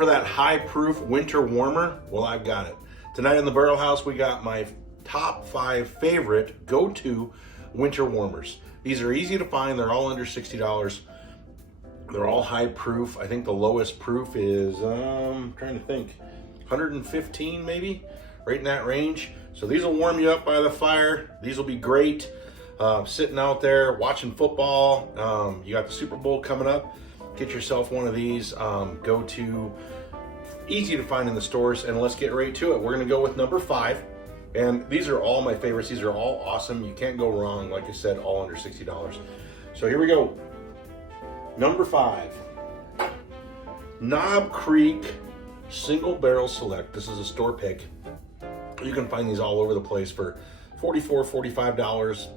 for that high proof winter warmer? Well, I've got it. Tonight in the Barrel House, we got my top 5 favorite go-to winter warmers. These are easy to find. They're all under $60. They're all high proof. I think the lowest proof is, I'm trying to think, 115 maybe, right in that range. So these will warm you up by the fire. These will be great. Sitting out there watching football. You got the Super Bowl coming up. Get yourself one of these. Go to, easy to find in the stores, and let's get right to it. We're gonna go with number 5. And these are all my favorites. These are all awesome. You can't go wrong. Like I said, all under $60. So here we go. Number 5, Knob Creek Single Barrel Select. This is a store pick. You can find these all over the place for $44, $45,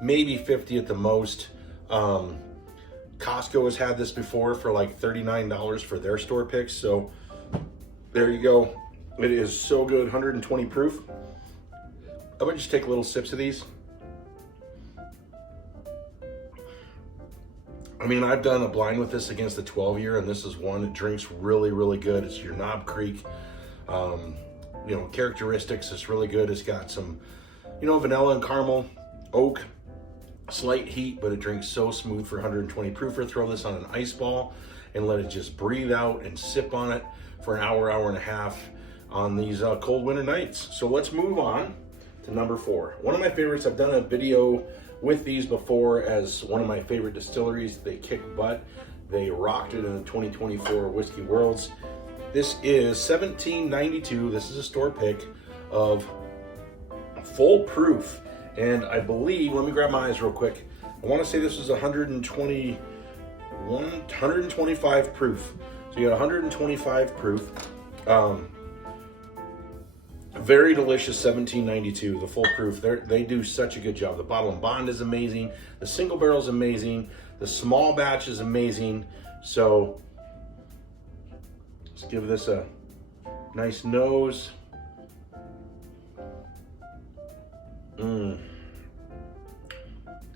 maybe $50 at the most. Costco has had this before for like $39 for their store picks. So there you go. It is so good, 120 proof. I'm gonna just take little sips of these. I mean, I've done a blind with this against the 12-year, and this is one that drinks really, really good. It's your Knob Creek, characteristics. It's really good. It's got some, vanilla and caramel, oak, slight heat, but it drinks so smooth for 120 proof. Throw this on an ice ball and let it just breathe out and sip on it for an hour, hour and a half on these cold winter nights. So let's move on to number 4. One of my favorites. I've done a video with these before as one of my favorite distilleries. They kick butt. They rocked it in the 2024 Whiskey Worlds. This is 1792. This is a store pick of full proof. And I believe, let me grab my eyes real quick. I want to say this was 125 proof. So you got 125 proof. Very delicious 1792, the full proof. They do such a good job. The bottle and bond is amazing. The single barrel is amazing. The small batch is amazing. So let's give this a nice nose.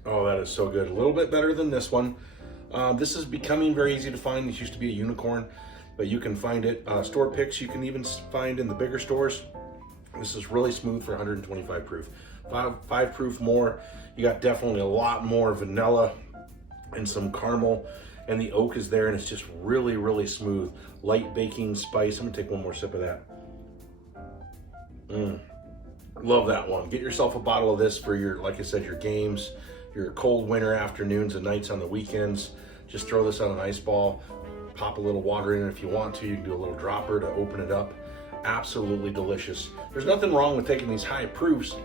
Oh, that is so good. A little bit better than this one. This is becoming very easy to find. This used to be a unicorn, but you can find it. Store picks you can even find in the bigger stores. This is really smooth for 125 proof. 5 proof more. You got definitely a lot more vanilla and some caramel, and the oak is there, and it's just really, really smooth. Light baking spice. I'm gonna take one more sip of that. Love that one. Get yourself a bottle of this for your, like I said, your games, your cold winter afternoons and nights on the weekends. Just throw this on an ice ball, pop a little water in it if you want to. You can do a little dropper to open it up. Absolutely delicious. There's nothing wrong with taking these high proofs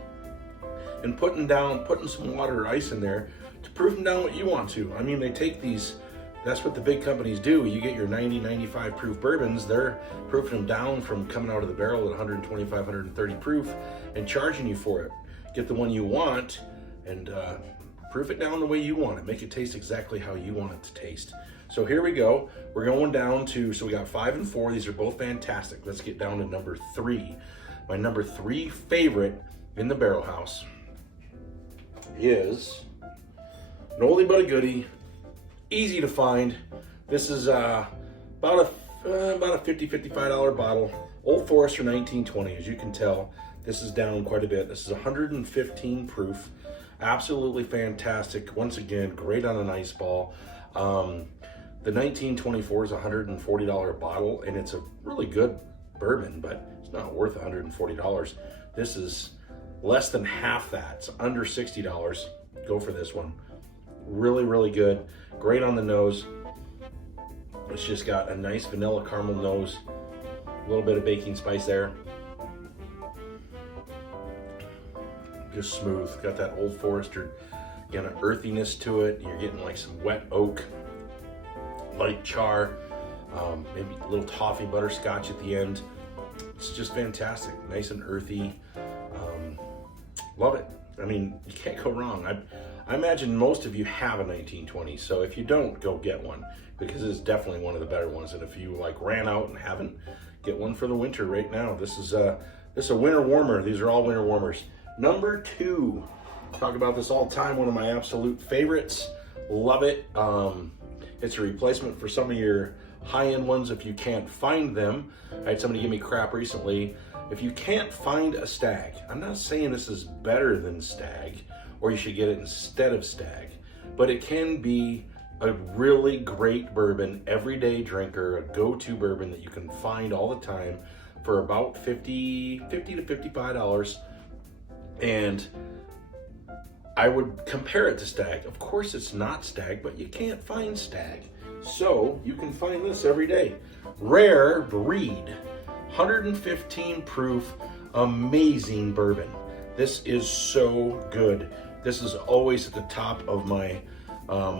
and putting some water or ice in there to proof them down what you want to. I mean, they take these, that's what the big companies do. You get your 90, 95 proof bourbons, they're proofing them down from coming out of the barrel at 125, 130 proof and charging you for it. Get the one you want and proof it down the way you want it. Make it taste exactly how you want it to taste. So here we go. We're going down to, so we got 5 and 4. These are both fantastic. Let's get down to number 3. My number 3 favorite in the Barrel House is an oldie but a goodie, easy to find. This is about a $50, $55 bottle. Old Forester 1920, as you can tell. This is down quite a bit. This is 115 proof. Absolutely fantastic. Once again, great on an ice ball. The 1924 is a $140 bottle, and it's a really good bourbon, but it's not worth $140. This is less than half that. It's under $60. Go for this one. Really, really good. Great on the nose. It's just got a nice vanilla caramel nose, a little bit of baking spice there. Just smooth. Got that Old Forester, again, an earthiness to it. You're getting like some wet oak, light char, maybe a little toffee butterscotch at the end. It's just fantastic. Nice and earthy. Love it. I mean, you can't go wrong. I imagine most of you have a 1920, so if you don't, go get one, because it's definitely one of the better ones. And if you like ran out and haven't, get one for the winter right now. This is a winter warmer. These are all winter warmers. Number 2, talk about this all the time, one of my absolute favorites. Love it. It's a replacement for some of your high-end ones if you can't find them. I had somebody give me crap recently. If you can't find a Stag, I'm not saying this is better than Stag or you should get it instead of Stag, but it can be a really great bourbon, everyday drinker, a go-to bourbon that you can find all the time for about $50 to $55. And I would compare it to Stag. Of course it's not Stag, but you can't find Stag. So you can find this every day. Rare Breed, 115 proof, amazing bourbon. This is so good. This is always at the top of my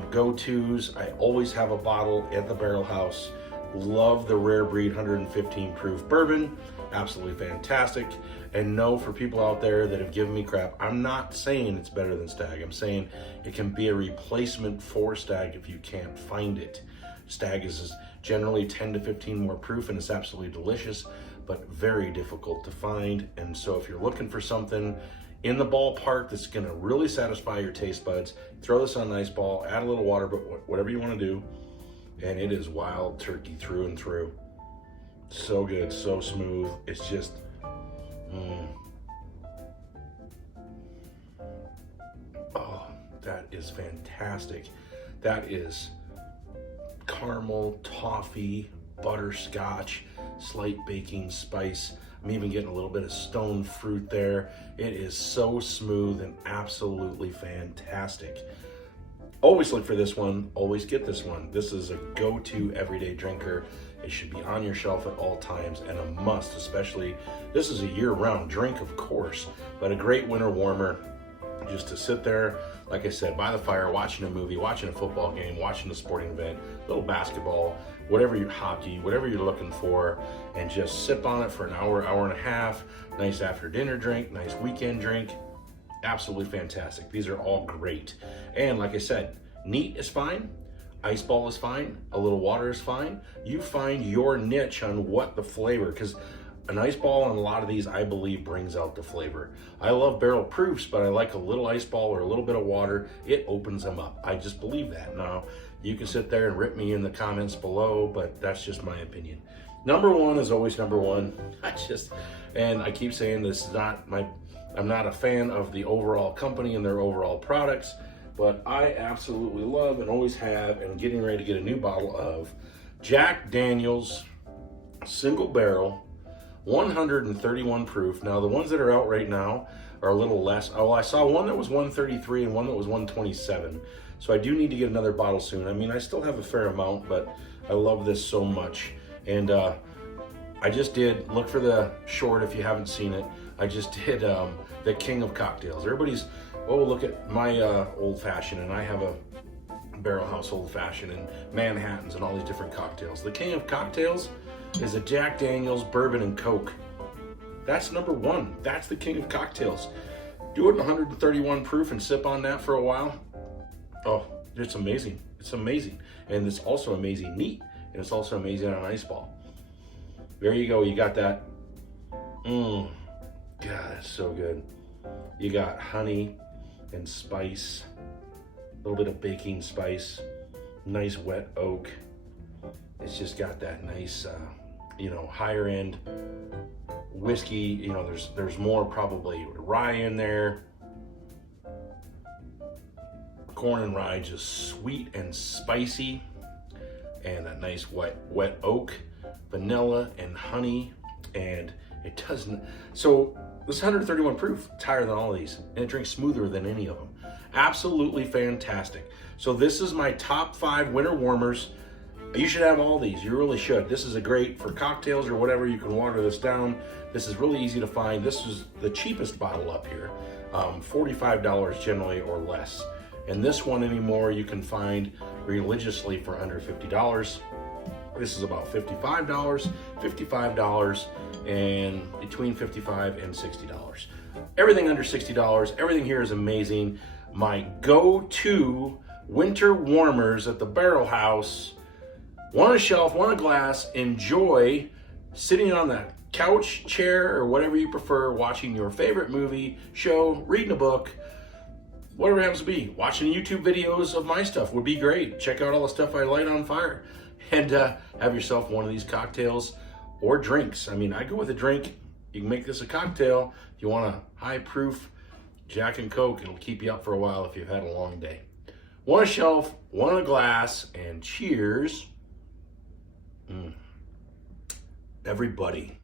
go-tos. I always have a bottle at the barrel house. Love the Rare Breed 115 proof bourbon. Absolutely fantastic. And no, for people out there that have given me crap, I'm not saying it's better than Stag. I'm saying it can be a replacement for Stag if you can't find it. Stag is generally 10 to 15 more proof, and it's absolutely delicious, but very difficult to find. And so if you're looking for something in the ballpark that's gonna really satisfy your taste buds, throw this on an ice ball, add a little water, but whatever you wanna do, and it is wild turkey through and through. So good, so smooth. It's just, oh, that is fantastic. That is caramel, toffee, butterscotch, slight baking spice. I'm even getting a little bit of stone fruit there. It is so smooth and absolutely fantastic. Always look for this one, always get this one. This is a go-to everyday drinker. It should be on your shelf at all times and a must, especially, this is a year-round drink, of course, but a great winter warmer just to sit there, like I said, by the fire, watching a movie, watching a football game, watching a sporting event, little basketball, whatever you're hockey, whatever you're looking for, and just sip on it for an hour, hour and a half. Nice after dinner drink, nice weekend drink. Absolutely fantastic. These are all great. And like I said, neat is fine, ice ball is fine, a little water is fine. You find your niche on what the flavor, because an ice ball on a lot of these, I believe, brings out the flavor. I love barrel proofs, but I like a little ice ball or a little bit of water. It opens them up. I just believe that. Now, you can sit there and rip me in the comments below, but that's just my opinion. Number one is always number one. And I keep saying this is not I'm not a fan of the overall company and their overall products, but I absolutely love and always have, and getting ready to get a new bottle of Jack Daniel's single barrel, 131 proof. Now the ones that are out right now are a little less. Oh, I saw one that was 133 and one that was 127. So I do need to get another bottle soon. I mean, I still have a fair amount, but I love this so much. And I just did, look for the short if you haven't seen it. I just did the King of Cocktails. Everybody's, oh, look at my old fashioned, and I have a barrel house old fashioned and Manhattans and all these different cocktails. The King of Cocktails is a Jack Daniel's bourbon and Coke. That's number one. That's the King of Cocktails. Do it in 131 proof and sip on that for a while. Oh, it's amazing. It's amazing. And it's also amazing neat. And it's also amazing on ice ball. There you go. You got that. God, it's so good. You got honey and spice, a little bit of baking spice, nice wet oak. It's just got that nice, higher end whiskey. There's more probably rye in there. Corn and rye, just sweet and spicy, and a nice wet oak, vanilla and honey, and it doesn't. So this 131 proof, it's higher than all of these, and it drinks smoother than any of them. Absolutely fantastic. So this is my top 5 winter warmers. You should have all these. You really should. This is a great for cocktails or whatever. You can water this down. This is really easy to find. This is the cheapest bottle up here, $45 generally or less. And this one anymore you can find religiously for under $50. This is about $55, and between $55 and $60. Everything under $60. Everything here is amazing. My go-to winter warmers at the Barrel House. One on a shelf, one on a glass. Enjoy sitting on the couch, chair, or whatever you prefer, watching your favorite movie, show, reading a book, whatever it happens to be. Watching YouTube videos of my stuff would be great. Check out all the stuff I light on fire. and have yourself one of these cocktails or drinks. I mean, I go with a drink. You can make this a cocktail. If you want a high proof Jack and Coke, it'll keep you up for a while if you've had a long day. One on a shelf, one on a glass, and cheers, everybody.